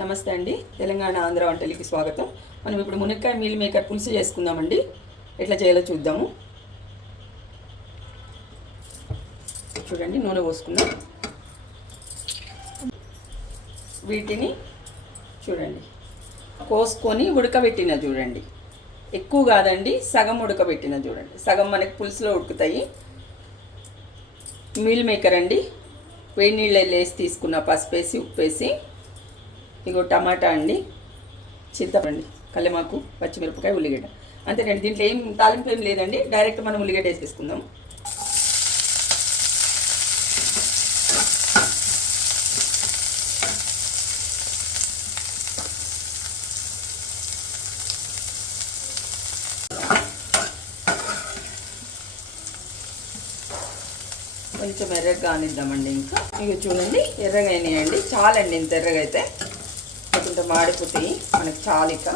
నమస్తే అండి. తెలంగాణ ఆంధ్ర వంటలకి స్వాగతం. మనం ఇప్పుడు మునక్కాయ మీల్ మేకర్ పులుసు చేసుకుందామండి. ఎట్లా చేయాలో చూద్దాము. చూడండి, నూనె పోసుకుందాం. వీటిని చూడండి కోసుకొని ఉడకబెట్టిన చూడండి. ఎక్కువ కాదండి, సగం ఉడకబెట్టిన చూడండి. సగం మనకి పులుసులో ఉడుకుతాయి. మీల్ మేకర్ అండి. వేడి నీళ్ళలో వేసి తీసుకున్న, పసుపేసి ఉప్పేసి. ఇగో టమాటా అండి, చింతపండు, కల్లెమాకు, పచ్చిమిరపకాయ, ఉల్లిగడ్డ. అంతేనండి. దీంట్లో ఏం తాలింపు ఏం లేదండి. డైరెక్ట్ మనం ఉల్లిగడ్డ వేసేసుకుందాం. కొంచెం ఎర్రగా కానిద్దామండి. ఇంకా ఇక చూడండి, ఎర్రగా అయినాయండి. చాలండి, ఇంత ఎర్రగా అయితే. కొంచెం మాడిపోతాయి మనకి చాలు. ఇక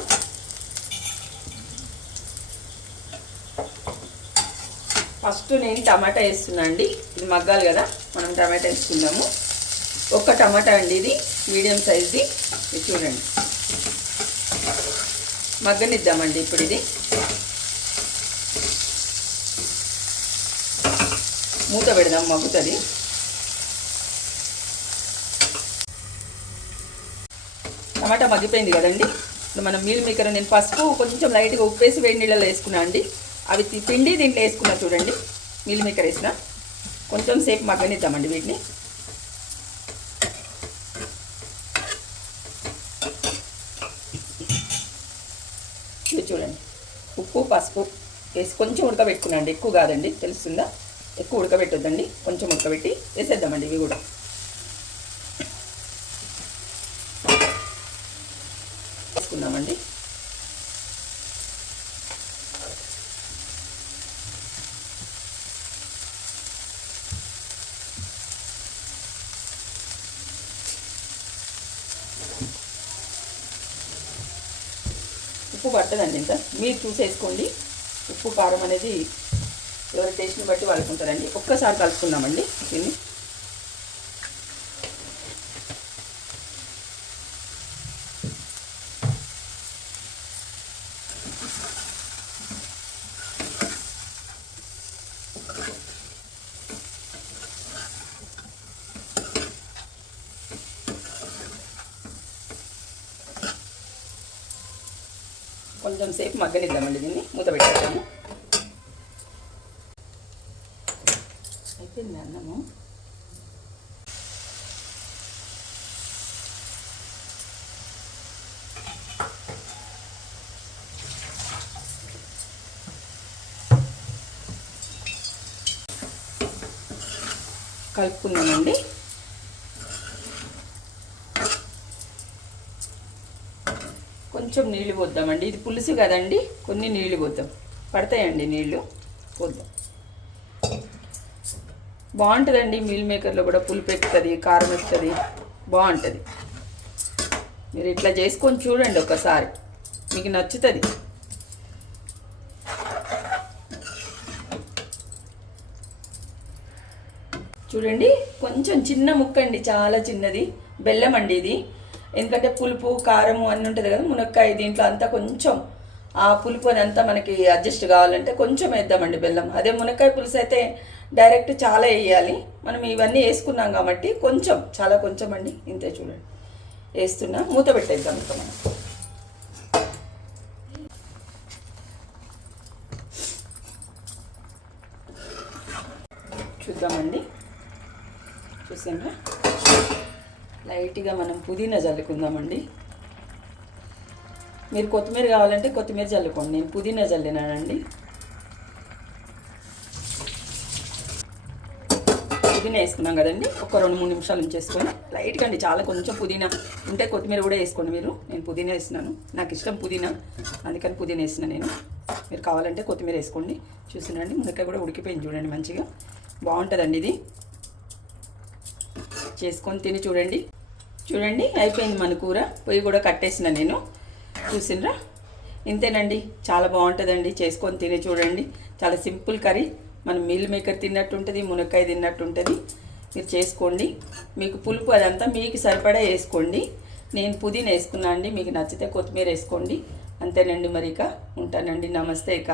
ఫస్ట్ నేను టమాటా వేస్తున్నా అండి. ఇది మగ్గాలి కదా, మనం టమాటా వేసుకుందాము. ఒక్క టమాటా అండి, ఇది మీడియం సైజ్ది. ఇది చూడండి, మగ్గనిద్దామండి. ఇప్పుడు ఇది మూత పెడదాం, మగ్గుతుంది. టమాటా మగ్గిపోయింది కదండి. ఇప్పుడు మనం మీల్ మేకర్, నేను పసుపు కొంచెం లైట్గా ఉప్పేసి వేడి నీళ్ళలో వేసుకున్నా అండి. అవి పిండి దీంట్లో వేసుకున్నా చూడండి. మీల్ మేకర్ వేసిన కొంచెం సేపు మగ్గనిద్దామండి వీటిని. ఇది చూడండి, ఉప్పు పసుపు వేసి కొంచెం ఉడకబెట్టుకున్నా అండి. ఎక్కువ కాదండి, తెలుస్తుందా? ఎక్కువ ఉడకబెట్టొద్దండి, కొంచెం ఉడకబెట్టి వేసేద్దామండి. ఇవి కూడా వేసుకుందామండి. ఉప్పు పట్టదండి, ఇంకా మీరు చూసేసుకోండి. ఉప్పు కారం అనేది ఎవరి టేస్ట్ని బట్టి వాడుకుంటారండి. ఒక్కసారి కలుపుకుందామండి దీన్ని. కొంచెం సేపు మగ్గనిద్దామండి. దీన్ని మూత పెట్టేద్దాము. అయిపోయింది అన్నము. కలుపుకున్నామండి. కొంచెం నీళ్ళు పోద్దామండి. ఇది పులుసు కదండి, కొన్ని నీళ్ళు పోద్దాం. పడతాయండి నీళ్ళు, పోద్దాం. బాగుంటుందండి. మీల్ మేకర్లో కూడా పులుపు ఎక్కుతుంది, కారం ఎక్కుతుంది, బాగుంటుంది. మీరు ఇట్లా చేసుకొని చూడండి ఒకసారి, మీకు నచ్చుతుంది. చూడండి, కొంచెం చిన్న ముక్క అండి, చాలా చిన్నది. బెల్లం అండి ఇది. ఎందుకంటే పులుపు కారము అన్నీ ఉంటుంది కదా మునక్కాయ దీంట్లో. అంతా కొంచెం ఆ పులుపు అదంతా మనకి అడ్జస్ట్ కావాలంటే కొంచెం వేద్దామండి బెల్లం. అదే మునక్కాయ పులుసు అయితే డైరెక్ట్ చాలా వేయాలి. మనం ఇవన్నీ వేసుకున్నాం కాబట్టి కొంచెం, చాలా కొంచెం అండి, ఇంతే చూడండి వేస్తున్నా. మూత పెట్టేద్దాం ఇంకా మనం. చూద్దామండి, చూసారా? లైట్గా మనం పుదీనా చల్లుకుందామండి. మీరు కొత్తిమీర కావాలంటే కొత్తిమీర చల్లుకోండి. నేను పుదీనా చల్లినానండి. పుదీనా వేసుకున్నాం కదండి. ఒక 2-3 నిమిషాలు ఉంచేసుకొని లైట్గా అండి, చాలా కొంచెం పుదీనా ఉంటే కొత్తిమీర కూడా వేసుకోండి మీరు. నేను పుదీనా వేసినాను, నాకు ఇష్టం పుదీనా, అందుకని పుదీనా వేసిన నేను. మీరు కావాలంటే కొత్తిమీర వేసుకోండి. చూసినండి, మునక్కాయ కూడా ఉడికిపోయింది చూడండి, మంచిగా బాగుంటుందండి. ఇది చేసుకొని తిని చూడండి. చూడండి, అయిపోయింది మన కూర. పొయ్యి కూడా కట్టేసిన నేను. చూసినరా? ఇంతేనండి, చాలా బాగుంటుందండి. చేసుకొని తిని చూడండి. చాలా సింపుల్ కర్రీ. మనం మీల్ మేకర్ తిన్నట్టు ఉంటుంది, మునక్కాయ తిన్నట్టు ఉంటుంది. మీరు చేసుకోండి. మీకు పులుపు అదంతా మీకు సరిపడా వేసుకోండి. నేను పుదీనా వేసుకున్నా అండి, మీకు నచ్చితే కొత్తిమీర వేసుకోండి. అంతేనండి, మరి ఇక ఉంటానండి. నమస్తే ఇక.